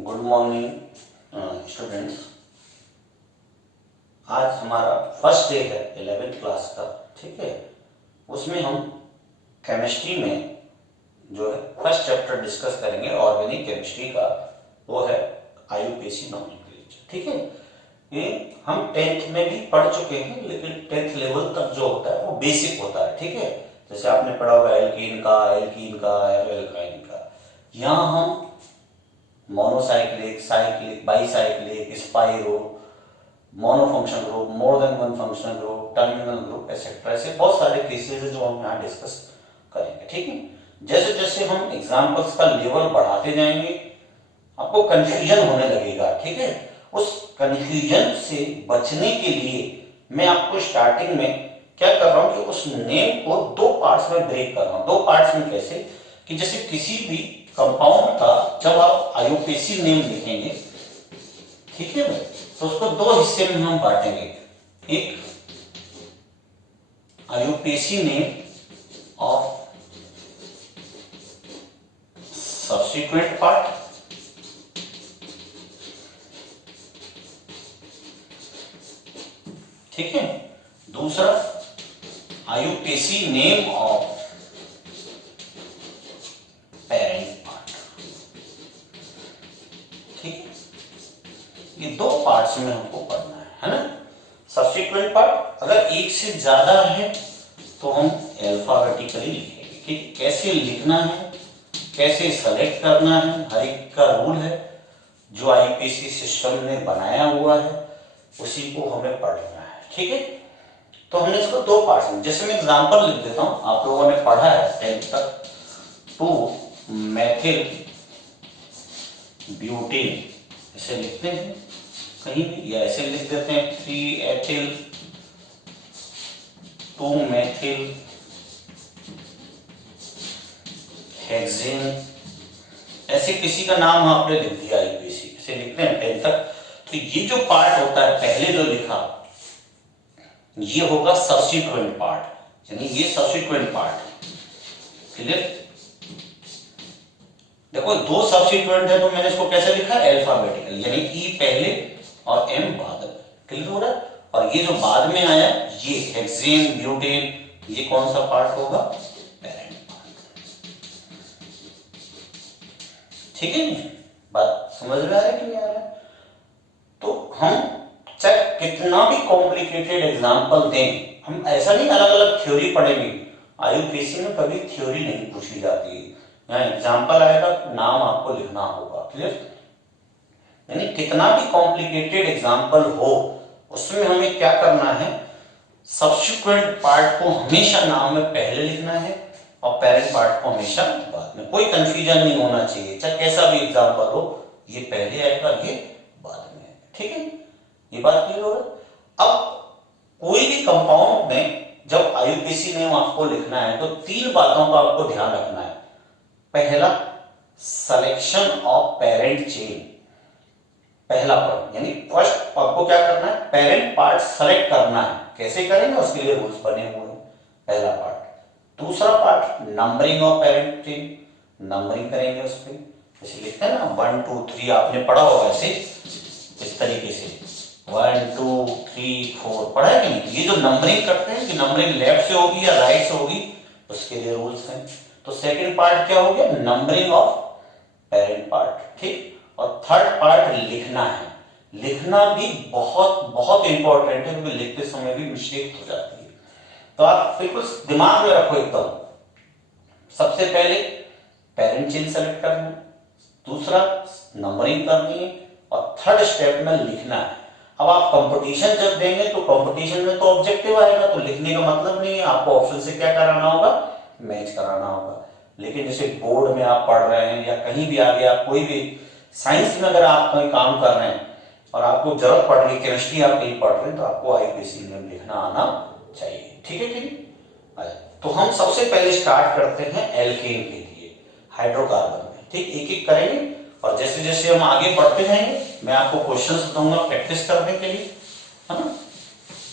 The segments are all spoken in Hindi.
Good morning students. आज हमारा फर्स्ट डे है 11th क्लास का। ठीक है, उसमें हम केमिस्ट्री में जो है फर्स्ट चैप्टर डिस्कस करेंगे ऑर्गेनिक केमिस्ट्री का। वो है आईयूपीएसी नॉमेनक्लेचर। ठीक है, ये हम 10th में भी पढ़ चुके हैं, लेकिन 10th लेवल तक जो होता है वो बेसिक होता है। ठीक है, जैसे आपने पढ़ा होगा एल्कीन का, एल्काइन का। यहाँ हम monocyclic, cyclic, bicyclic, spiro, monofunction group, more than one functional group, terminal group etcetera, ऐसे बहुत सारे केसेस है जो हम यहाँ डिस्कस करेंगे। ठीक है, जैसे जैसे हम एग्जांपल्स का लेवल बढ़ाते जाएंगे आपको कंफ्यूजन होने लगेगा। ठीक है, उस कंफ्यूजन से बचने के लिए मैं आपको स्टार्टिंग में क्या कर रहा हूं कि उस नेम को दो पार्ट्स में ब्रेक कर रहा हूं। दो पार्ट्स में कैसे कि जैसे किसी भी कंपाउंड का जब आप आईयूपीएसी नेम लिखेंगे, ठीक है भाई, तो उसको दो हिस्से में हम बांटेंगे। एक IUPAC name of subsequent part, ठीक है। दूसरा IUPAC name of parent part. ठीक है, ये दो पार्ट्स में हमको पढ़ना है ना। सब्सिक्वेंट पार्ट अगर एक से ज्यादा है तो हम अल्फाबेटिकली लिखेंगे कि कैसे लिखना है, कैसे सेलेक्ट करना है, हर एक का रूल है जो आईपीसी सिस्टम ने बनाया हुआ है, उसी को हमें पढ़ना है। ठीक है, तो हमने इसको दो पार्ट्स में, जैसे मैं एग्जांपल लिख देता हूं, आप लोगों ने पढ़ा है 10th तक, 2 मेथिल ब्यूटेन ऐसे लिखते हैं कहीं भी, या ऐसे लिख देते हैं 3 एथिल 2 मेथिल हेक्सेन, ऐसे किसी का नाम आपने लिख दिया आईपीसी, ऐसे लिखते हैं 10th तक। तो ये जो पार्ट होता है पहले जो लिखा, ये होगा सब्सिक्वेंट पार्ट, यानी ये सब्सिक्वेंट पार्ट। क्लियर? देखो दो सब्सिक्वेंट है तो मैंने इसको कैसे लिखा, अल्फाबेटिकल, यानी ई पहले और एम बाद में। क्लियर हो रहा है? और ये जो बाद में आया ये हेक्सेन ब्यूटेन, ये कौन सा पार्ट होगा, पेरेंट पार्ट। ठीक है, बात समझ में आ रहा है कि नहीं आ रहा है? तो हम चाहे कितना भी कॉम्प्लिकेटेड एग्जांपल दें, हम ऐसा नहीं अलग अलग थ्योरी पढ़ेंगे। आईयूपीएसी में कभी थ्योरी नहीं पूछी जाती है, यहाँ एग्जांपल आएगा, नाम आपको लिखना होगा। क्लियर? यानी कितना भी कॉम्प्लिकेटेड एग्जांपल हो उसमें हमें क्या करना है, सब्सिक्वेंट पार्ट को हमेशा नाम में पहले लिखना है और पेरेंट पार्ट को हमेशा बाद में। कोई कंफ्यूजन नहीं होना चाहिए, चाहे कैसा भी एग्जांपल हो, ये पहले आएगा, ये बाद में। ठीक है, ये बात क्लियर हो रहा है? अब कोई भी कंपाउंड में जब आईयूपीएसी नेम आपको लिखना है तो तीन बातों का आपको ध्यान रखना है। पहला, सिलेक्शन ऑफ पेरेंट चेन, पहला पॉइंट, यानी फर्स्ट आपको क्या करना है, पेरेंट पार्ट सेलेक्ट करना है। कैसे करेंगे उसके लिए रूल्स बने हुए हैं, पहला पार्ट। दूसरा part numbering of parent chain, numbering करेंगे उस पर, जैसे लिखते हैं ना 1 2 3, आपने पढ़ा होगा ऐसे इस तरीके से 1 2 3 4, पढ़ा है कि नहीं? ये जो नंबरिंग करते हैं कि नंबरिंग लेफ्ट से होगी या राइट से होगी, उसके लिए रूल्स हैं। तो सेकंड पार्ट क्या हो गया, नंबरिंग ऑफ पेरेंट पार्ट। ठीक, और थर्ड पार्ट लिखना है। लिखना भी बहुत बहुत इंपॉर्टेंट है, क्योंकि लिखते समय भी मिस्टेक हो जाती है। तो आप बिल्कुल दिमाग में रखो एकदम, सबसे पहले पेरेंट चेन सेलेक्ट करना है, दूसरा नंबरिंग करनी है, और थर्ड स्टेप में लिखना है। अब आप कंपटीशन जब देंगे तो कंपटीशन में तो ऑब्जेक्टिव आएगा, तो लिखने का मतलब नहीं है, आपको ऑप्शन से क्या कराना होगा, मैच कराना होगा। लेकिन जैसे बोर्ड में आप पढ़ रहे हैं या कहीं भी आगे आप कोई भी साइंस में अगर आप कोई काम कर रहे हैं और आपको जरूरत पड़ रही है, केमिस्ट्री आप कहीं पढ़ रहे हैं, तो आपको आईयूपीएसी नेम लिखना आना चाहिए। ठीक है कि नहीं? तो हम सबसे पहले स्टार्ट करते हैं एल्केन के लिए, हाइड्रोकार्बन में। ठीक, एक एक करेंगे और जैसे जैसे हम आगे बढ़ते जाएंगे मैं आपको क्वेश्चंस दूंगा प्रैक्टिस करने के लिए, है ना।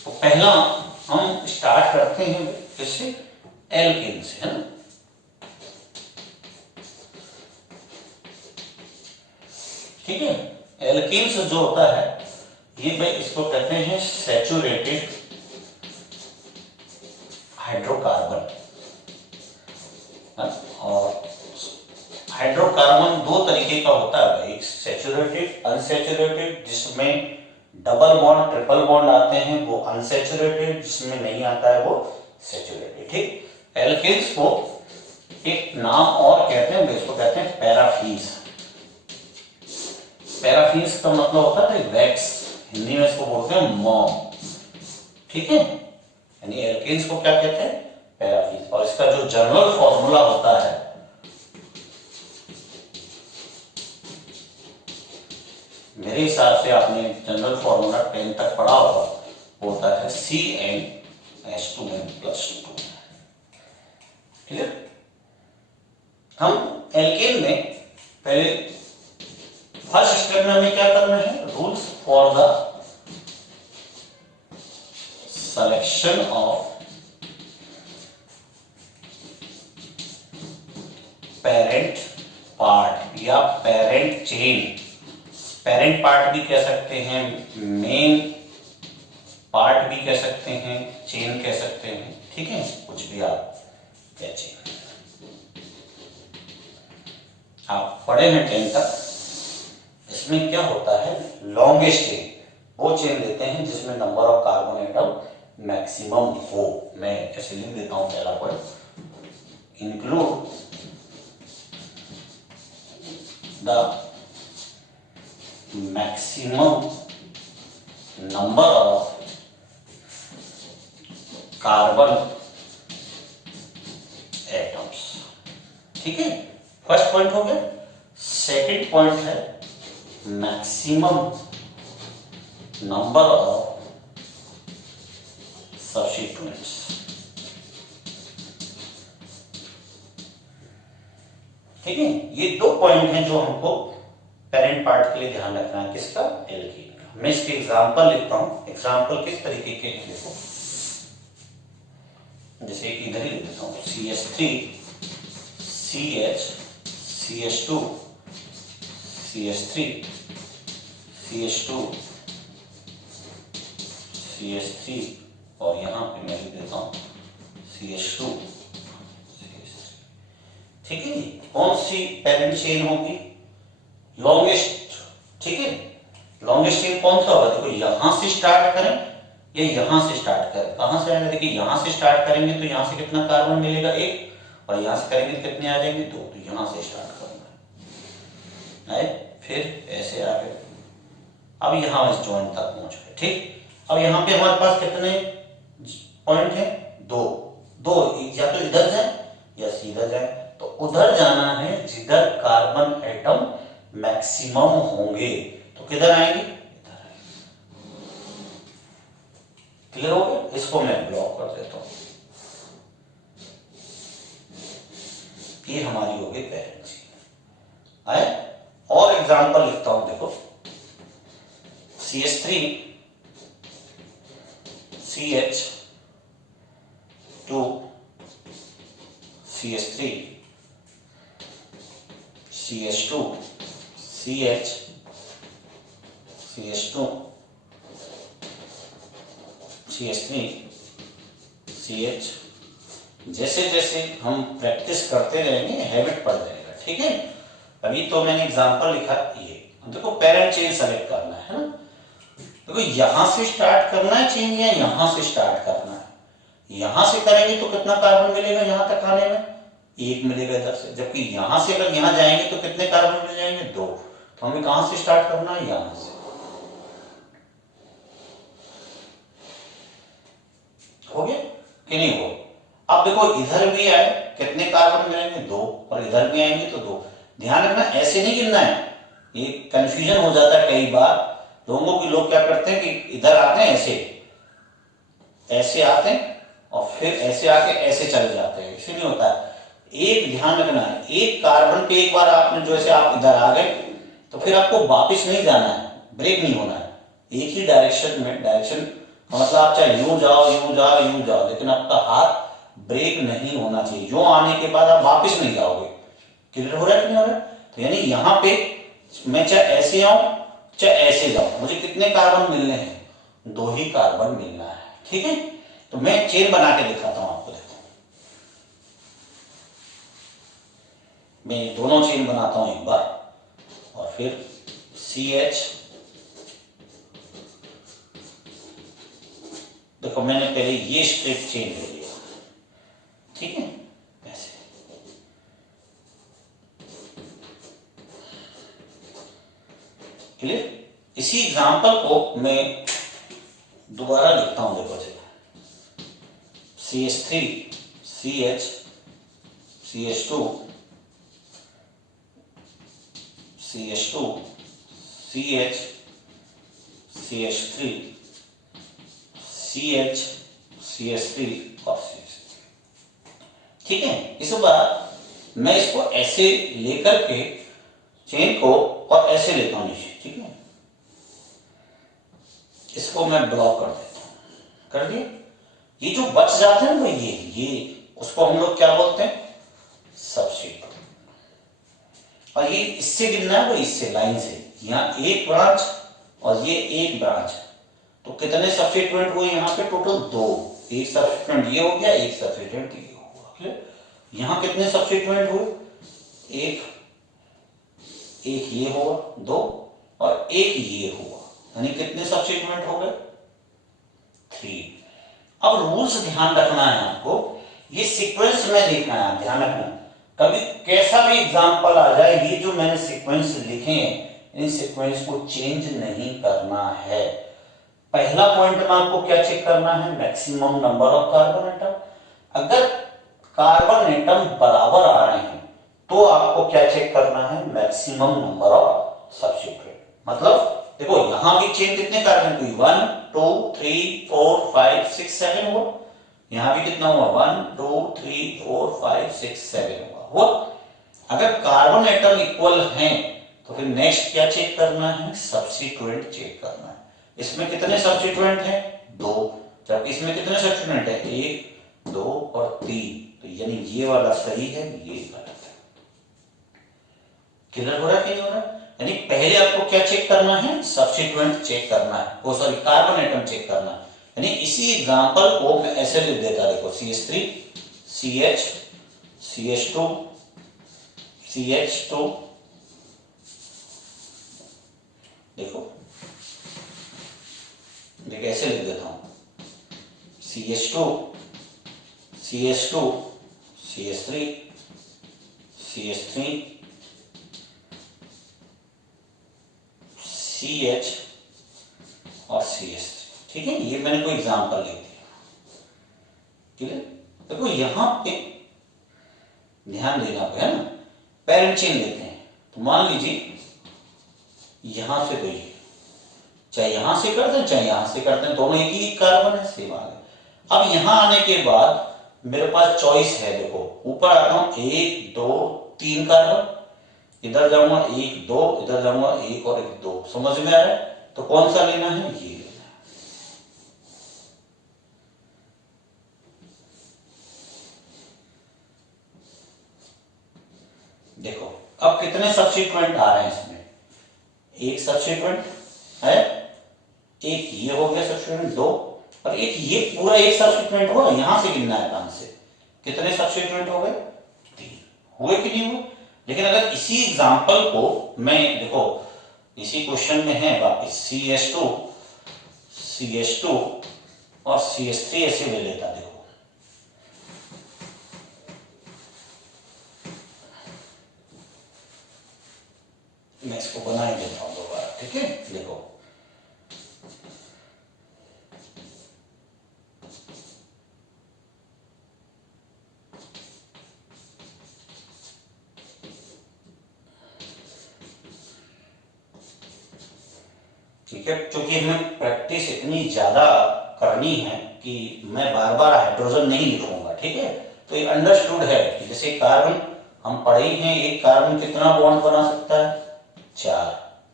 तो पहला हम स्टार्ट करते हैं जैसे एल्केन से, है ना। ठीक है। एल्कीन्स जो होता है ये भाई इसको कहते हैं सैचुरेटेड हाइड्रोकार्बन। और हाइड्रोकार्बन दो तरीके का होता है भाई, सैचुरेटेड अनसैचुरेटेड, जिसमें डबल बॉन्ड ट्रिपल बॉन्ड आते हैं वो अनसैचुरेटेड, जिसमें नहीं आता है वो सैचुरेटेड। ठीक। एल्केन्स को एक नाम और कहते हैं, इसको कहते हैं पैराफिन्स। पैराफिन्स का मतलब होता है वैक्स, हिंदी में इसको बोलते हैं मोम। ठीक है, यानी एल्केन्स को क्या कहते हैं, पैराफिन्स। और इसका जो जनरल फॉर्मूला होता है मेरे हिसाब से आपने जनरल फॉर्मूला 10 तक पढ़ा होगा, वो होता है CnH2n+2। क्लियर। हम एल्केन में पहले फर्स्ट स्टेप में हमें क्या करना है, rules for the selection of parent part या पेरेंट चेन। पेरेंट पार्ट भी कह सकते हैं, मेन पार्ट भी कह सकते हैं, चेन कह सकते हैं। ठीक है, कुछ भी आप क्या चेन आप पढ़े हैं 10 तक। इसमें क्या होता है, लॉन्गेस्ट चेन वो चेन लेते हैं जिसमें number of carbon atom maximum हो। मैं ऐसे लिख देता हूं पहला point, include the maximum number of carbon atoms। ठीक है, फर्स्ट पॉइंट हो गया। सेकंड पॉइंट है मैक्सिमम नंबर ऑफ सबस्टिट्यूएंट्स। ठीक है, ये दो पॉइंट हैं जो हमको पेरेंट पार्ट के लिए ध्यान रखना है, किसका, एल्कीन का। मैं इसके एग्जांपल लिखता हूं। एग्जांपल किस तरीके के हैं देखो, जैसे कि इधर ही लिख देता हूं, CH3 CH CH2 CH3 CH2 CH3 और यहां पे मैं लिख देता हूं CH2 CH3। ठीक है, कौन सी पेरेंट चेन होगी, लॉन्गेस्ट। ठीक है, लॉन्गेस्ट चेन कौन सा होगा, देखो यहां से स्टार्ट करें या यहां से स्टार्ट करें, कहां से आएगा, देखिए यहां से स्टार्ट करेंगे तो यहां से कितना कार्बन मिलेगा, एक, और यहां से करेंगे तो कितने आ जाएंगे, दो। तो यहां से स्टार्ट करूंगा, आए, फिर ऐसे आगे, अब यहां इस जॉइंट तक पहुंच गए। ठीक, अब यहां पे हमारे पास कितने पॉइंट है, दो। दो, या तो इधर जाए या सीधा जाए, तो उधर जाना है जिधर कार्बन एटम मैक्सिमम होंगे। तो किधर आएंगे, इधर आएंगे। क्लियर हो गया, इसको मैं ब्लॉक कर देता हूं। ये हमारी हो गई पेरेंट चेन। आए, और एग्जांपल लिखता हूं, देखो CH3 CH2 CH3 CH2 CH CH2 CH3 CH। जैसे जैसे हम प्रैक्टिस करते रहेंगे हैबिट पड़ जाएगा। ठीक है, अभी तो मैंने एग्जांपल लिखा ये, देखो पेरेंट चेन सेलेक्ट करना है ना, देखो यहां से स्टार्ट करना है चेन या यहां से स्टार्ट करना है। यहां से करेंगे तो कितना कार्बन मिलेगा यहां तक आने में, एक मिलेगा इधर से, जबकि यहां से अगर यहां जाएंगे तो कितने कार्बन मिल जाएंगे, दो। तो हमें कहां से स्टार्ट करना है, यहां से। हो गया कि नहीं हो, अब देखो इधर भी आए कितने कार्बन मिलेंगे, दो, और इधर भी आएंगे तो दो। ध्यान रखना ऐसे नहीं गिनना है, ये कंफ्यूजन हो जाता है कई बार लोगों की। लोग क्या करते हैं कि इधर आते हैं ऐसे, ऐसे आते हैं और फिर ऐसे आके ऐसे चले जाते हैं, ऐसे नहीं होता है। एक ध्यान रखना है, एक कार्बन पे एक बार आपने जो ऐसे आप इधर आ गए तो फिर आपको वापस नहीं जाना है, ब्रेक नहीं होना है, एक ही डायरेक्शन में। डायरेक्शन का मतलब आप चाहे यूं जाओ यूं जाओ यूं जाओ, लेकिन आपका हाथ ब्रेक नहीं होना चाहिए। जो आने के बाद आप वापस नहीं जाओगे। क्लियर हो रहा है कि नहीं हो रहा है, तो यानी यहां पे मैं चाहे ऐसे आऊं चाहे ऐसे जाऊं, मुझे कितने कार्बन मिलने हैं? 2 ही कार्बन मिलना है। ठीक है, तो मैं चेन बना के दिखाता हूं आपको। देखो मैं दोनों चेन बनाता हूं एक बार, और फिर CH, देखो मैंने पहले ये स्ट्रेट चेन ले लिया। ठीक है, ऐसे। क्लियर? इसी एग्जांपल को मैं दोबारा लिखता हूं। देखो CH3 CH CH2 CH2 CH CH3 CH CH3 और CH3। ठीक है, इस बार मैं इसको ऐसे लेकर के चेन को और ऐसे लेता हूं नीचे। ठीक है, इसको मैं ब्लॉक कर देता हूं। कर दिया। ये जो बच जाते हैं ना भाई, ये उसको हम लोग क्या बोलते हैं? सबस्ट्रेट। और ये इससे गिनना है भाई, इससे लाइन से, यहाँ एक ब्रांच और ये एक ब्रांच, तो कितने सब्स्टिट्यूएंट हुए यहाँ पे? टोटल 2। एक सब्स्टिट्यूएंट ये हो गया, एक सब्स्टिट्यूएंट ये हुआ। क्लियर? यहाँ कितने सब्स्टिट्यूएंट हुए? एक ये हुआ 2, और एक ये हुआ, यानी कितने सब्स्टिट्यूएंट हो गए? 3। अब रूल्स ध्यान रखना है आपको, ये सीक्वेंस में देखना है, ध्यान रखना। कभी कैसा भी एग्जांपल आ जाए, ये जो मैंने सीक्वेंस लिखे हैं, इन सीक्वेंस को चेंज नहीं करना है। पहला पॉइंट में आपको क्या चेक करना है? Maximum number of carbon atom. अगर कार्बन एटम बराबर आ रहे हैं तो आपको क्या चेक करना है? Maximum number of substituent. मतलब देखो यहां भी चेन कितने कार्बन की? 1 2 3 4 5 6 7 हुआ। यहां भी कितना हुआ? 1 2 3 4 5 6 7 हुआ। अगर कार्बन एटम इक्वल हैं तो फिर नेक्स्ट क्या चेक करना है? सब्स्टिट्यूएंट चेक करना है। इसमें कितने सब्स्टिट्यूएंट हैं? 2। जबकि इसमें कितने सब्स्टिट्यूएंट हैं? 1 2 और 3। तो यानी ये वाला सही है, ये गलत है। क्लियर हो रहा है कि नहीं हो रहा? यानी पहले आपको क्या चेक करना है? सब्स्टिट्यूएंट चेक करना है, वो सॉरी कार्बन एटम चेक करना है। यानी इसी एग्जांपल को मैं ऐसे लिख देता, देखो CH3 CH CH2 CH2, देखो ऐसे लिख देता हूं, CH2 CH2 CH3 CH3 CH और CH3। ठीक है, ये मैंने कोई एग्जांपल लिख दिया। ठीक है, देखो यहां पे ध्यान देना है ना, पेरेंट चेन लेते हैं तो मान लीजिए यहां से कोई, चाहे यहां से करते हैं चाहे यहां से करते हैं, दोनों एक ही कार्बन है, सेम आ गए। अब यहां आने के बाद मेरे पास चॉइस है, देखो ऊपर आता हूं 1 2 3 कार्बन, इधर जाऊंगा 1 2, इधर जाऊंगा 1 और 1 2। समझ में आ रहा है? तो कौन सा लेना है? ये लेना है। देखो अब कितने सब्स्टिट्यूएंट आ रहे हैं इसमें? एक सब्स्टिट्यूएंट है, एक ये हो गया सब्स्टिट्यूएंट 2, और एक ये पूरा एक सब्स्टिट्यूएंट हुआ। यहां से गिनना है 5 से, कितने सब्स्टिट्यूएंट हो गए? 3 हुए कि नहीं हुए? लेकिन अगर इसी एग्जांपल को मैं, देखो इसी क्वेश्चन में है वापस CH2 CH2 और CH3 ऐसे ले लेता, देखो मैं इसको बना ही देता हूं दोबारा। ठीक है, देखो ठीक है, क्योंकि हमें प्रैक्टिस इतनी ज्यादा करनी है कि मैं बार बार हाइड्रोजन नहीं लिखूंगा। ठीक है, तो ये अंडरस्टूड है कि जैसे कार्बन हम पढ़े ही हैं, एक कार्बन कितना बॉन्ड बना सकता है? 4।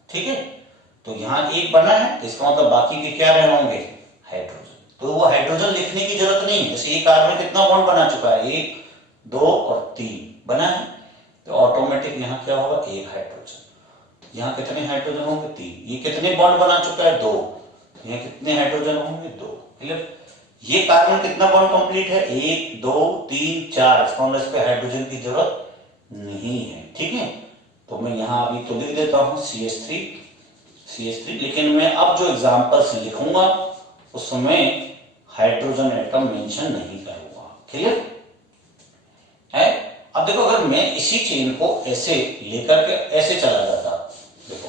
ठीक है, तो यहां एक बना है, तो इसका मतलब बाकी के क्या रहे होंगे? हाइड्रोजन। तो वो हाइड्रोजन लिखने की जरूरत नहीं है। जैसे ये कार्बन कितना बॉन्ड बना चुका है? 1 2 और 3 बना है, तो ऑटोमेटिक यहां क्या होगा? एक हाइड्रोजन। यहाँ कितने हाइड्रोजन होंगे 3, ये कितने बॉन्ड बना चुका है 2, यहाँ कितने हाइड्रोजन होंगे 2। क्लियर। ये कार्बन कितना बॉन्ड कंप्लीट है 1 2 3 4, इसका मतलब इस पे हाइड्रोजन की जरूरत नहीं है। ठीक है, तो मैं यहाँ अभी तो लिख देता हूँ CH3, लेकिन मैं अब जो एग्जांपल्स लिखूंगा उसमें हाइड्रोजन एटम मेंशन नहीं करूंगा। क्लियर है। अब देखो अगर मैं इसी चेन को ऐसे लेकर के ऐसे चला जाता, देखो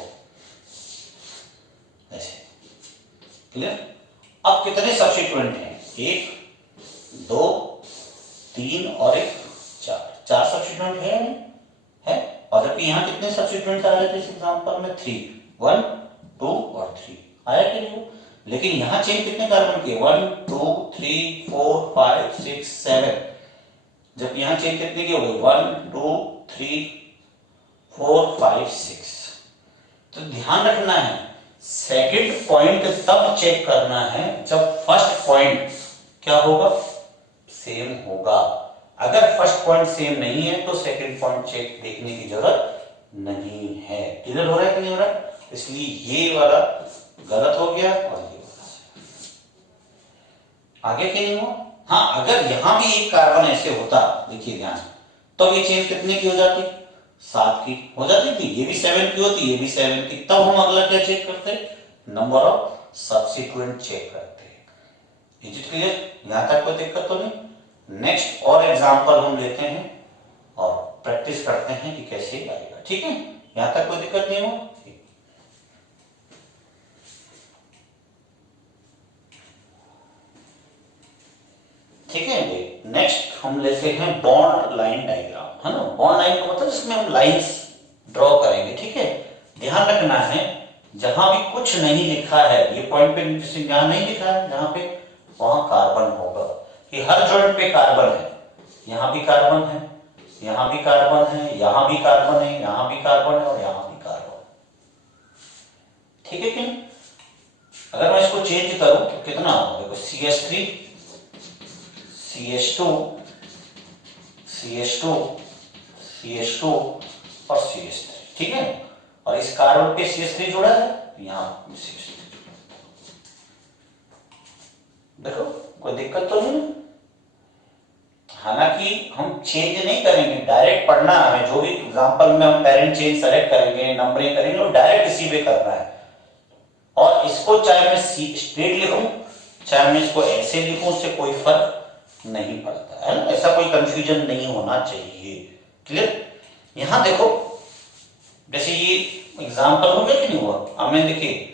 ऐसे। क्लियर। अब कितने सब्स्टिट्यूएंट हैं 1 2 3 और 1 4 सब्स्टिट्यूएंट है। और जबकि यहाँ कितने सब्स्टिट्यूएंट आ रहे थे इस एग्जांपल में 3 1 2 और 3 आया कि नहीं। लेकिन यहाँ चेन कितने कार्बन की 1 2 3 4 5 6 7, जबकि यहाँ चेन कितने की हो गई 1 2 3 4 5 6। तो ध्यान रखना है सेकंड पॉइंट तब चेक करना है जब फर्स्ट पॉइंट क्या होगा सेम होगा। अगर फर्स्ट पॉइंट सेम नहीं है तो सेकंड पॉइंट चेक देखने की जरूरत नहीं है। क्लियर हो रहा है कि नहीं हो रहा है। इसलिए ये वाला गलत हो गया और ये वाला आगे के नहीं हो। हाँ, अगर यहां भी एक कार्बन ऐसे होता, देखिए ध्यान, तो ये चेन कितने की हो जाती 7 की हो जाती थी, ये भी 7 की होती, ये भी 7 की। तब हम अगला क्या चेक करते नंबर ऑफ सब्स्टिट्यूएंट चेक करते। Is it clear. यहां तक कोई दिक्कत तो नहीं। नेक्स्ट और एग्जांपल हम लेते हैं और प्रैक्टिस करते हैं कि कैसे आएगा। ठीक है, यहां तक कोई दिक्कत नहीं हो। ठीक है, नेक्स्ट हम लेते हैं बॉन्ड लाइन डायग्राम, है ना। बॉन्ड लाइन का मतलब जिसमें हम लाइंस ड्रॉ करेंगे। ठीक है, ध्यान रखना है जहां भी कुछ नहीं लिखा है, ये पॉइंट पे यहां नहीं लिखा है, जहां पे वहां कार्बन होगा। कि हर जॉइंट पे कार्बन है, यहां भी कार्बन है, यहां भी कार्बन है, यहां भी कार्बन है, यहां भी कार्बन है और यहां भी कार्बन। ठीक है कि नहीं। अगर मैं इसको चेंज करूं तो कितना होगा, देखो CH3 CH2 CH2 CH2 और CH3। ठीक है, और इस कार्बन पे CH3 जुड़ा है, यहां CH3। देखो कोई दिक्कत तो नहीं। हालांकि हम चेंज नहीं करेंगे, डायरेक्ट पढ़ना है। जो भी एग्जांपल में हम पेरेंट चेंज सेलेक्ट करेंगे, नंबरिंग करेंगे, वो डायरेक्ट इसी पे करना है। और इसको चाहे मैं स्ट्रेट लिखूं चाहे मैं इसको ऐसे लिखूं, उससे कोई फर्क नहीं पड़ता है ना। ऐसा कोई कंफ्यूजन नहीं होना चाहिए। क्लियर। यहां देखो जैसे ये एग्जांपल हो गया कि नहीं हुआ। अब मैं देखिए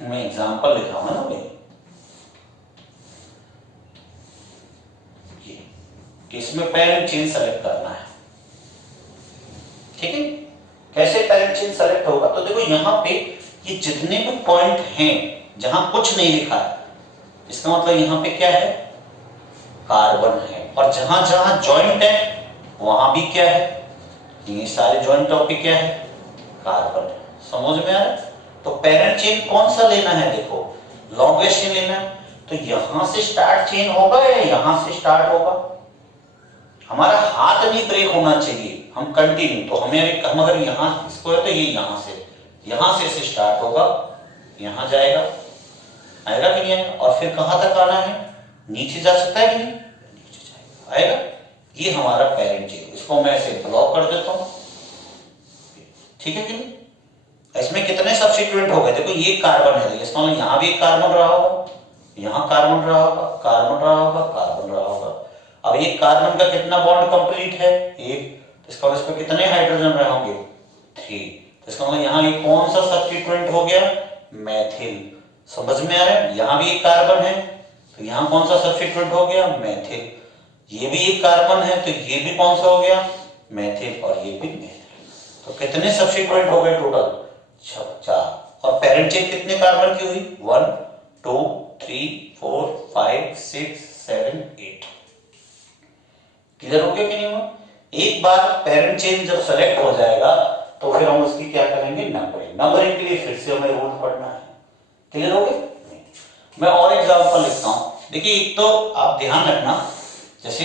मैं एग्जांपल लिख रहा हूं ना भाई, ये कि इसमें पेरेंट चेन सेलेक्ट करना है। ठीक है, कैसे पेरेंट चेन सेलेक्ट होगा, तो देखो यहां पे ये जितने भी पॉइंट हैं जहां कुछ नहीं लिखा है, इसका मतलब यहां पे क्या है कार्बन है। और जहां जहां जॉइंट है वहां भी क्या है, ये सारे जॉइंट टॉपिक क्या है कार्बन है। समझ में आ रहा है। तो पेरेंट चेन कौन सा लेना है, देखो लॉन्गेस्ट चेन लेना है। तो यहां से स्टार्ट चेन होगा या यहां से स्टार्ट होगा। हमारा हाथ नहीं ब्रेक होना चाहिए, हम कंटिन्यू। तो हम अगर यहां इसको है तो ये यहां से स्टार्ट होगा, यहां जाएगा, आएगा कि नहीं आएगा। और फिर कहां तक आना है, नीचे जा सकता है कि नहीं, नीचे जाएगा, आएगा। ये हमारा पेरेंट चेन। इसको मैं ऐसे ब्लॉक कर देता हूं। ठीक है कि नहीं। इसमें कितने सब्स्टिट्यूएंट हो गए, देखो ये कार्बन है, इसका मतलब यहां भी एक कार्बन रहा होगा, यहां कार्बन रहा होगा, कार्बन रहा होगा, कार्बन रहा होगा। अब ये कार्बन का कितना बॉन्ड कंप्लीट है 1, तो इसका मतलब इस पे कितने हाइड्रोजन रहे होंगे 3। तो इसका मतलब यहां ये कौन सा सब्स्टिट्यूएंट हो गया मैथिल। समझ में आ रहा है। यहां भी एक कार्बन है तो यहां कौन सा सब्स्टिट्यूएंट हो गया मैथिल। ये भी एक कार्बन है तो ये भी कौन सा हो गया मैथिल, और ये भी मैथिल। तो कितने सब्स्टिट्यूएंट हो गए टोटल 4। और पेरेंट चेन कितने कार्बन की हुई 1 2 3 4 5 6 7 8। क्लियर हो गया कि नहीं हुआ। एक बार पेरेंट चेन जब सेलेक्ट हो जाएगा तो फिर हम उसकी क्या करेंगे नंबरिंग के लिए फिर से हमें रूल पढ़ना है। क्लियर हो गया। मैं और एग्जांपल लिखता हूं। देखिए एक तो आप ध्यान रखना, जैसे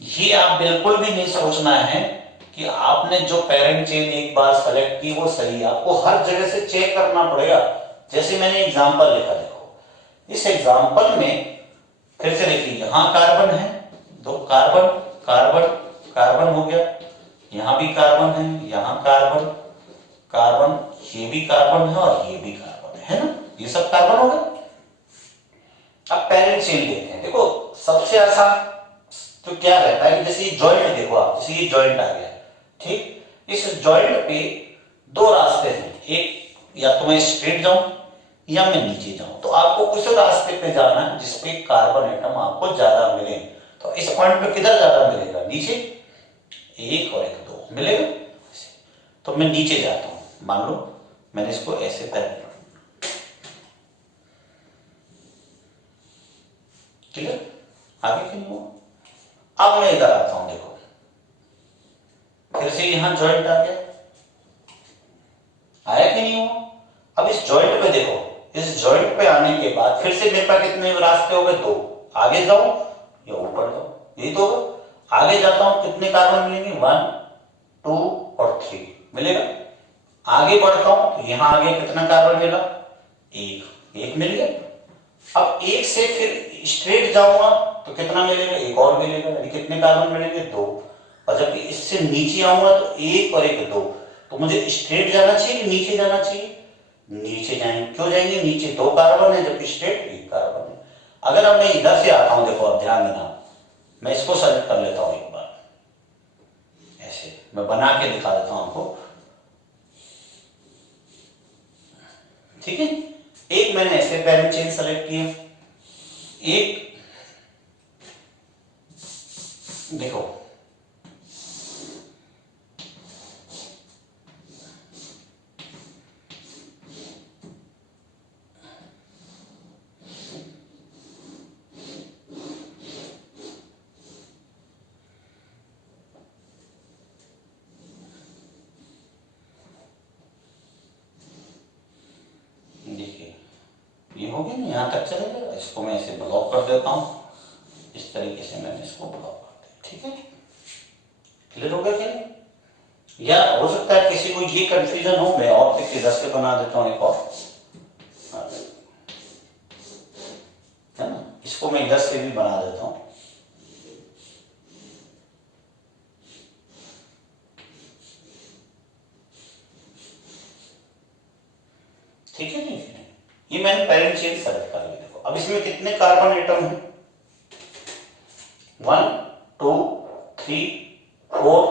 ये आप बिल्कुल भी नहीं सोचना है कि आपने जो पेरेंट चेन एक बार सेलेक्ट की वो सही है, आपको हर जगह से चेक करना पड़ेगा। जैसे मैंने एग्जांपल लिखा, देखो इस एग्जांपल में फिर से देखिए, यहां कार्बन है, दो कार्बन कार्बन कार्बन हो गया, यहां भी कार्बन है, यहां कार्बन कार्बन, ये भी कार्बन है और ये भी कार्बन है ना, ये सब कार्बन हो गए। अब पेरेंट चेन देखते हैं। देखो सबसे आसान तो क्या रहता है कि जैसे ये जॉइंट देखो आप, जैसे ये जॉइंट आ गया, ठीक, इस जॉइंट पे दो रास्ते हैं, एक या तो मैं स्ट्रेट जाऊं या मैं नीचे जाऊं, तो आपको उस रास्ते पे जाना है जिसपे कार्बन एटम आपको ज्यादा मिले। तो इस पॉइंट पे किधर ज्यादा मिलेगा, नीचे, एक और एक दो मिलेगा। तो मैं नीचे जाता हूं, मान लो मैंने इसको ऐसे कर दिया, क्लियर, आगे क्यों नहीं हुआ। अब मैं इधर आता हूं, देखो फिर से यहां जॉइंट आ गया, आया कि नहीं हुआ। अब इस जॉइंट पे देखो, इस जॉइंट पे आने के बाद फिर से मेरे पास कितने रास्ते हो गए, दो, आगे जाऊं या ऊपर जाऊं, यही तो होगा। आगे जाता हूं कितने कार्बन मिलेंगे, 1 2 और 3 मिलेगा। आगे बढ़ता हूं तो यहां आगे कितना कार्बन मिला, एक मिल गया। अब एक से फिर स्ट्रेट जाऊंगा तो कितना मिलेगा, एक और मिलेगा, यानी कितने कार्बन मिलेंगे, दो। और जब इससे नीचे आऊंगा तो एक और एक दो। तो मुझे स्ट्रेट जाना चाहिए कि नीचे जाना चाहिए, नीचे जाएंगे। क्यों जाएंगे, नीचे दो कार्बन है जबकि स्ट्रेट एक कार्बन है। अगर अब मैं इधर से आता हूं, देखो अब ध्यान देना, मैं इसको सेलेक्ट कर लेता हूं एक बार, ऐसे मैं बना के दिखा देता हूं आपको, ठीक है। एक मैंने ऐसे पेरेंट चेन सेलेक्ट किया, एक देखो ये हो गया ना, यहां तक चलेगा। इसको मैं ऐसे ब्लॉक कर देता हूं, इस तरीके से मैंने इसको ब्लॉक कर दिया, ठीक है। क्लियर हो गया क्या, या हो सकता है किसी को ये कंफ्यूजन हो, मैं और इधर से बना देता हूं एक और, है ना, इसको मैं इधर से भी बना देता हूं, ठीक है। नहीं ये मैंने पेरेंट चेन सेलेक्ट कर लिया। देखो अब इसमें कितने कार्बन एटम है, 1 2 3 4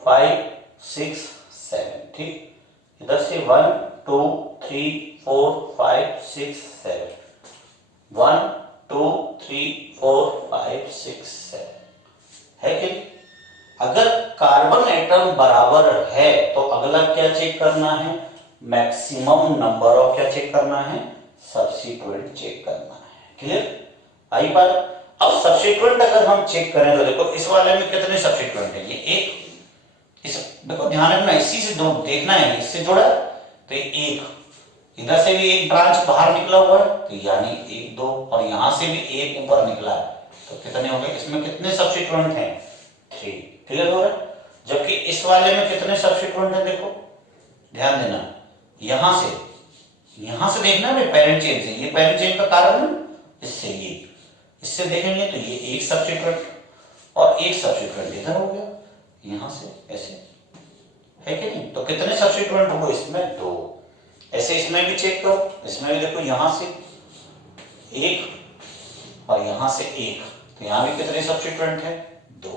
5 6 7, ठीक। इधर से 1 2 3 4 5 6 7, 1 2 3 4 5 6 7 है कि नहीं? अगर कार्बन एटम बराबर है तो अगला क्या चेक करना है, मैक्सिमम नंबर ऑफ क्या चेक करना है, सब्स्टिट्यूएंट चेक करना है। क्लियर, आई बात। अब सब्स्टिट्यूएंट अगर हम चेक करें तो देखो इस वाले में कितने सब्स्टिट्यूएंट है, ये एक, इस देखो ध्यान रखना, इसी से देखना है, इससे जुड़ा है तो ये एक, इधर से भी एक ब्रांच बाहर निकला हुआ है तो यानी एक दो, और यहां से भी एक ऊपर निकला है तो कितने हो गए, इसमें कितने सब्स्टिट्यूएंट हैं, 3। क्लियर हो रहा है। जबकि इस वाले में कितने सब्स्टिट्यूएंट हैं, देखो ध्यान देना, यहां से देखना है पेरेंट चेन से, ये पेरेंट चेन का कारण है, इससे ये, इससे देखेंगे तो ये एक सब्स्टिट्यूएंट और एक सब्स्टिट्यूएंट इधर हो गया, यहां से ऐसे, है कि नहीं। तो कितने सब्स्टिट्यूएंट हो, इसमें दो। ऐसे इसमें भी चेक करो, इसमें भी देखो यहां से एक और यहां से एक, तो यहां भी कितने सब्स्टिट्यूएंट है, दो।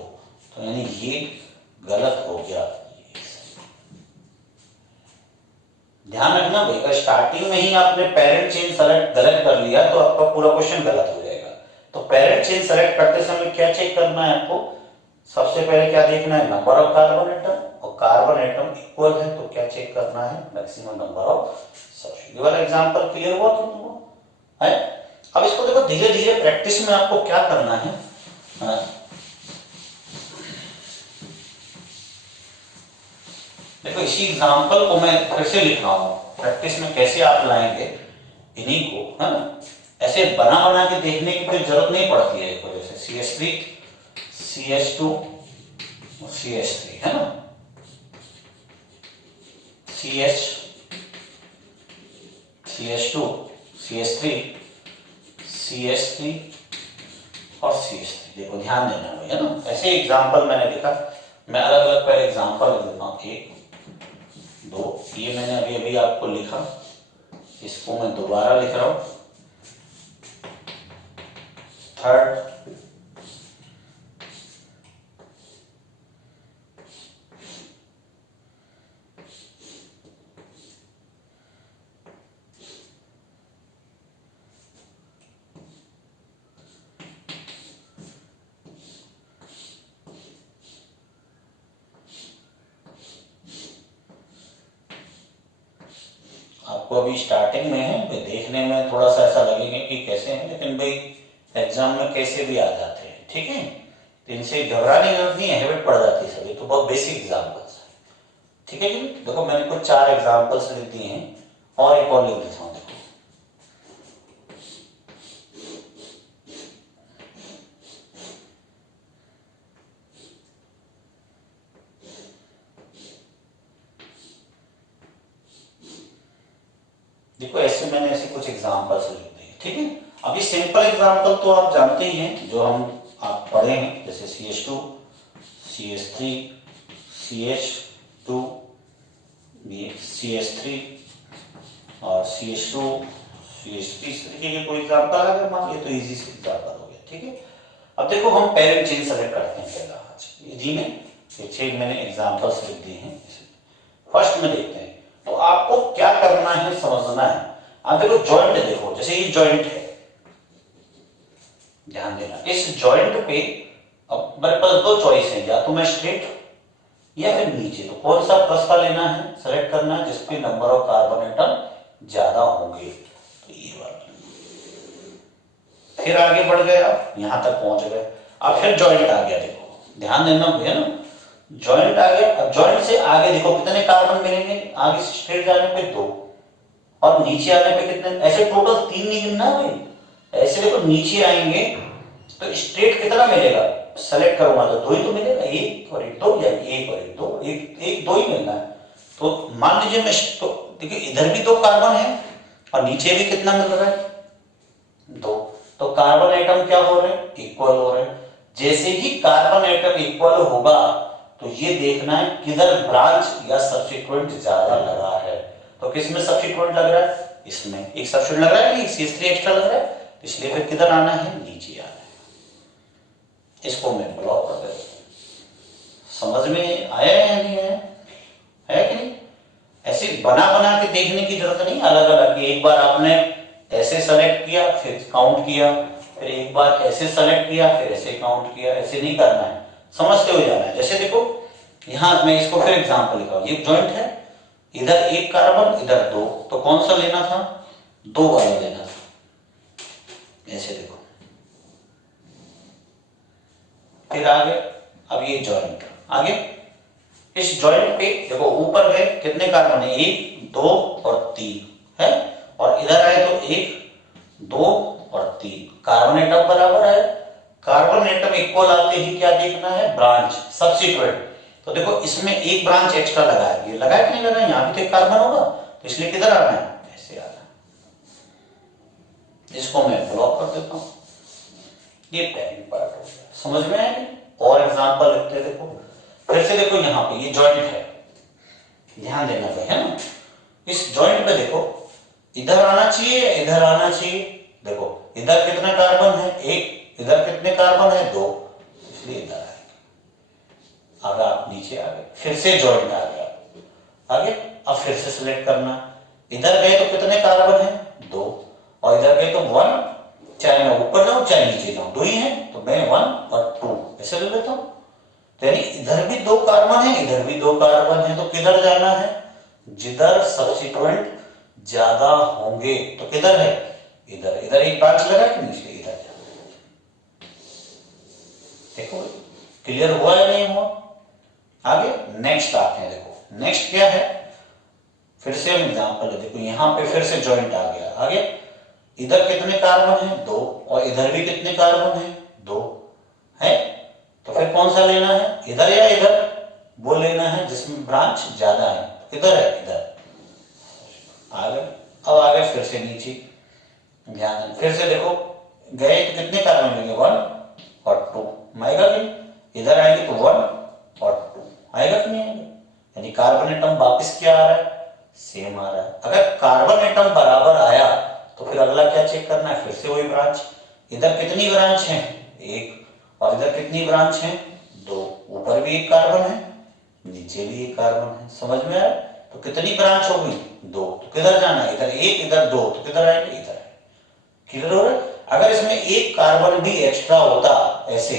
तो यानी ये गलत हो गया। ध्यान रखना भाई, अगर स्टार्टिंग में ही आपने पेरेंट चेन सेलेक्ट गलत कर लिया तो आपका पूरा क्वेश्चन गलत हो जाएगा। तो पेरेंट चेन सेलेक्ट करते समय क्या चेक करना है आपको, सबसे पहले क्या देखना है, नंबर ऑफ कार्बन एटम, और कार्बन एटम इक्वल है तो क्या चेक करना है, मैक्सिमम नंबर ऑफ सब्स्टिट्यूएंट। ये वाला एग्जांपल क्लियर हुआ कि नहीं हुआ है। अब इसको देखो धीरे धीरे प्रैक्टिस में आपको क्या करना है, देखो इसी एग्जांपल को मैं फिर से लिख रहा हूं, प्रैक्टिस में कैसे आप लाएंगे इन्हीं को, है ना। ऐसे बना बना के देखने की कोई जरूरत नहीं पड़ती है। एक वजह से CH3 CH2 CH3, है ना, CH CH2 CH3 CH3 और CH3। देखो ध्यान देना भाई, है ना। ऐसे एग्जांपल मैंने लिखा, मैं अलग अलग पहले एग्जांपल लिख देता हूँ। 1 2, ये मैंने अभी अभी आपको लिखा, इसको मैं दोबारा लिख रहा हूं। थर्ड, आपको अभी स्टार्टिंग में है, देखने में थोड़ा सा ऐसा लगेगा कि कैसे हैं, लेकिन भाई एग्जाम में कैसे भी आ जाते हैं, ठीक है। तो इनसे घबराने की जरूरत नहीं है, हैबिट पड़ जाती है सभी, तो बहुत बेसिक एग्जाम्पल्स है, ठीक है जी। देखो मैंने कुछ 4 एग्जाम्पल्स लिख दिए हैं और एक और लिख देता हूँ। देखो ऐसे मैंने ऐसे कुछ एग्जाम्पल्स लिख दिए, ठीक है। अभी सिंपल एग्जाम्पल तो आप जानते ही हैं, जो हम आप पढ़े हैं, जैसे CH2 CH3 CH2 CH3 और CH2 CH3, इस तरीके के कोई एग्जाम्पल अगर मान लिए तो इजी से एग्जाम्पल हो गया, ठीक है। अब देखो हम पेरेंट चेन सेलेक्ट करते हैं पहला। ये जी में ये 6 मैंने एग्जाम्पल्स लिख दिए हैं। फर्स्ट में देखते हैं, तो आपको क्या करना है, समझना है। आप देखो जॉइंट, देखो जैसे ये जॉइंट है, ध्यान देना। इस जॉइंट पे अब मेरे पास 2 चॉइस है, या तो मैं स्ट्रेट या फिर नीचे। तो कौन सा रास्ता लेना है, सेलेक्ट करना है जिसपे नंबर ऑफ कार्बन एटम ज्यादा होंगे, तो ये वाला। फिर आगे बढ़ गए, आप यहां तक पहुंच गए। अब फिर जॉइंट आ गया, देखो ध्यान देना भैया ना, जॉइंट आ गया। अब जॉइंट से आगे देखो कितने कार्बन मिलेंगे, आगे स्ट्रेट जाने पे 2 और नीचे आने पे कितने, ऐसे टोटल 3 नहीं गिनना है भाई। ऐसे देखो नीचे आएंगे तो स्ट्रेट कितना मिलेगा, सेलेक्ट करूंगा तो 2 ही तो मिलेगा, 1 और 1 2, या 1 और 1 2, 1 2 ही मिलना है। तो मान लीजिए मैं तो देखिए इधर भी 2 कार्बन है और नीचे भी कितना मिल रहा है, 2। तो कार्बन एटम क्या हो रहे हैं, इक्वल हो रहे हैं। जैसे ही कार्बन एटम इक्वल होगा तो ये देखना है किधर ब्रांच या सब्स्टिट्यूएंट ज्यादा लगा है। तो किसमें सब्स्टिट्यूएंट लग रहा है, इसमें एक सब्स्टिट्यूएंट लग रहा है, CH3 एक्स्ट्रा लग रहा है, इसलिए फिर किधर आना है, नीचे आना है। इसको मैं ब्लॉक कर देता हूं। समझ में आया या नहीं आया, है कि नहीं। ऐसे बना बना के देखने की जरूरत नहीं, अलग अलग। एक बार आपने ऐसे सेलेक्ट किया फिर काउंट किया, फिर एक बार ऐसे सेलेक्ट किया फिर ऐसे काउंट किया, ऐसे नहीं करना है, समझते हुए जाना है। जैसे देखो यहां मैं इसको फिर एग्जांपल लिखा हूं, ये जॉइंट है, इधर 1 कार्बन इधर 2, तो कौन सा लेना था, 2 वाला लेना था। ऐसे देखो फिर आगे, अब ये जॉइंट आगे, इस जॉइंट पे देखो ऊपर गए कितने कार्बन है, 1 2 और 3 है, और इधर आए तो 1 2 और 3, कार्बन एटम बराबर है। कार्बन एटम इक्वल आते ही क्या देखना है, ब्रांच सब्स्टिट्यूएंट। तो देखो इसमें एक ब्रांच एक्स्ट्रा लगा है, ये लगा है कि नहीं लगा, यहां भी तो एक कार्बन होगा, तो इसलिए किधर आना है, ऐसे आना है। इसको मैं ब्लॉक कर देता हूं। ये पहली पार्ट हो गया, समझ में आया। और एग्जांपल लिखते हैं, देखो फिर से देखो यहां पे ये जॉइंट है, ध्यान देना है ना। इस जॉइंट पे देखो इधर आना चाहिए, इधर आना चाहिए। देखो इधर कितना कार्बन है, 1, इधर कितने कार्बन है, 2, इसलिए इधर आएगा। अब आप नीचे आ गए, फिर से जॉइंट आ गया आगे। अब फिर से सिलेक्ट करना, इधर गए तो कितने कार्बन है, 2, और इधर गए तो 1, चाहे मैं ऊपर जाऊं चाहे नीचे जाऊं 2 ही है, तो मैं 1 और 2 ऐसे ले लेता हूं। यानी इधर भी 2 कार्बन है, इधर भी 2 कार्बन है, तो किधर जाना है, जिधर सब्स्टिट्यूएंट ज्यादा होंगे। तो किधर है, इधर। इधर एक ब्रांच लगा कि नहीं, इसलिए इधर जाना है। देखो क्लियर हुआ या नहीं हुआ। आगे नेक्स्ट आते हैं, देखो नेक्स्ट क्या है, फिर से हम एग्जांपल देखो, यहाँ पे फिर से जॉइंट आ गया, इधर कितने कार्बन है? 2, और इधर भी कितने कार्बन है? 2 है। तो फिर कौन सा लेना है, इधर या इधर? वो लेना है जिसमें ब्रांच ज्यादा है। इधर है, इधर आ गए। अब आ गए फिर से नीचे, ध्यान दें, फिर से देखो गए तो कितने कार्बन लेंगे? 1 और 2 आएगा कि इधर आएंगे तो 1 और 2 आएगा कि नहीं आएगा? यानी कार्बन एटम वापस क्या आ रहा है? सेम आ रहा है। अगर कार्बन एटम बराबर आया तो फिर अगला क्या चेक करना है? फिर से वही ब्रांच। इधर कितनी ब्रांच है? 1, और इधर कितनी ब्रांच है? 2। ऊपर भी एक कार्बन है, नीचे भी एक कार्बन है। समझ में आया? तो कितनी ब्रांच होगी? 2। तो किधर जाना है? इधर 1, इधर 2, तो किधर आएंगे? इधर। क्लियर हो रहा है? अगर इसमें एक कार्बन भी एक्स्ट्रा होता, ऐसे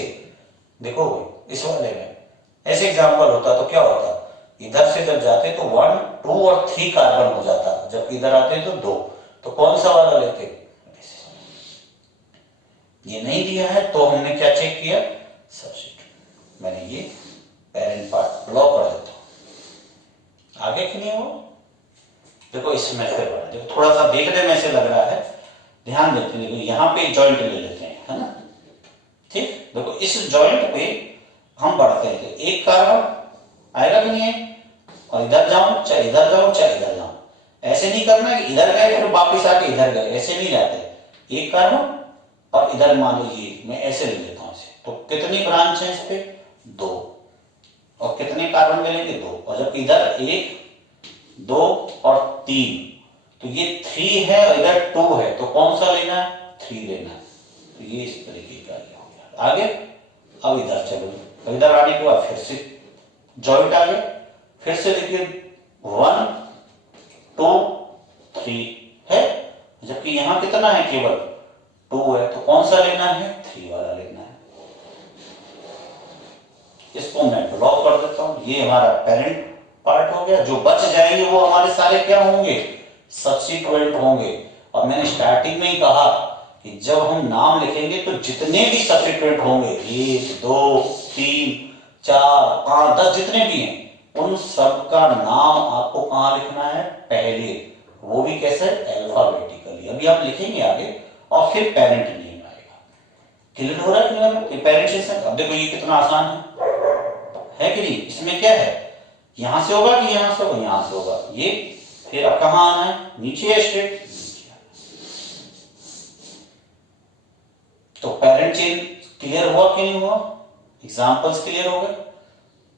देखो इस वाले में ऐसे एग्जांपल होता तो क्या होता? इधर से जब जाते तो 1, 2 और 3 कार्बन हो जाता, जबकि इधर आते तो 2। तो कौन सा वाला लेते? ये नहीं दिया है तो हमने क्या चेक किया? सब्स्टिट्यूट। मैंने ये पेरेंट पार्ट ब्लॉक कर देता हूं। आगे कि नहीं हो? देखो इसमें फिर देखो थोड़ा सा देखने में ऐसे लग रहा है, ध्यान देते हैं। देखो यहाँ पे जॉइंट ले लेते हैं, है ना? ठीक, देखो इस जॉइंट पे हम बढ़ते हैं तो एक कार्बन आएगा कि नहीं है? और इधर जाऊं चाहे इधर जाऊं चाहे इधर जाऊं, ऐसे नहीं करना कि इधर गए फिर वापिस आके इधर गए, ऐसे नहीं जाते। एक कार्बन और इधर मान लीजिए मैं ऐसे ले लेता हूं इसे, तो कितनी ब्रांच है इस पे? 2। और कितने कार्बन मिलेंगे? 2। और जब इधर 1, 2 और 3, तो ये 3 है और इधर 2 है, तो कौन सा लेना है? 3 लेना है। तो ये इस तरीके का हो गया। आगे अब इधर चलो, तो इधर आने के बाद फिर से जॉइंट आ गया, फिर से देखिए 1, 2, 3 है, जबकि यहां कितना है? केवल 2 है। तो कौन सा लेना है? 3 वाला लेना है। इसको मैं ब्लॉक कर देता हूं। ये हमारा पेरेंट पार्ट हो गया। जो बच जाएंगे वो हमारे सारे क्या होंगे? सब्स्टिट्यूएंट होंगे। और मैंने स्टार्टिंग में ही कहा कि जब हम नाम लिखेंगे तो जितने भी सब्स्टिट्यूएंट होंगे, 1, 2, 3, 4, 5, 10 जितने भी हैं, उन सब का नाम आपको कहां लिखना है? पहले। वो भी कैसे? अल्फाबेटिकली। अभी आप लिखेंगे आगे और फिर पेरेंट नेम आएगा। क्लियर हो रहा है? क्लियर? पेरेंट। अब देखो ये कितना आसान है कि नहीं? इसमें क्या है? यहां से होगा कि यहां से होगा? यहां से होगा। ये फिर अब कहां आना है? नीचे है स्ट्रेट। तो पेरेंट चेन क्लियर हुआ कि नहीं हुआ? एग्जांपल्स क्लियर हो गए?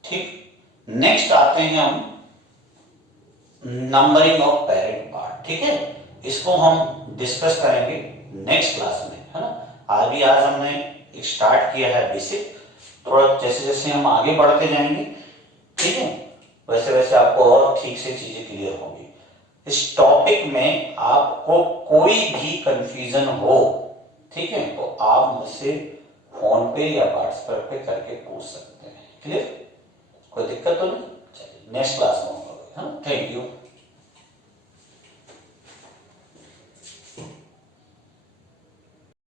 ठीक, नेक्स्ट आते हैं हम नंबरिंग ऑफ पेरेंट पार्ट। ठीक है, इसको हम डिस्कस करेंगे नेक्स्ट क्लास में, है ना? आज हमने स्टार्ट किया है बेसिक, थोड़ा जैसे जैसे हम आगे बढ़ते जाएंगे, ठीक है, वैसे वैसे आपको और ठीक से चीजें क्लियर होंगी। इस टॉपिक में आपको कोई भी कंफ्यूजन हो, ठीक है, तो आप मुझसे फोन पे या व्हाट्सएप पे करके पूछ सकते हैं। क्लियर? कोई दिक्कत तो नहीं? चलिए नेक्स्ट क्लास में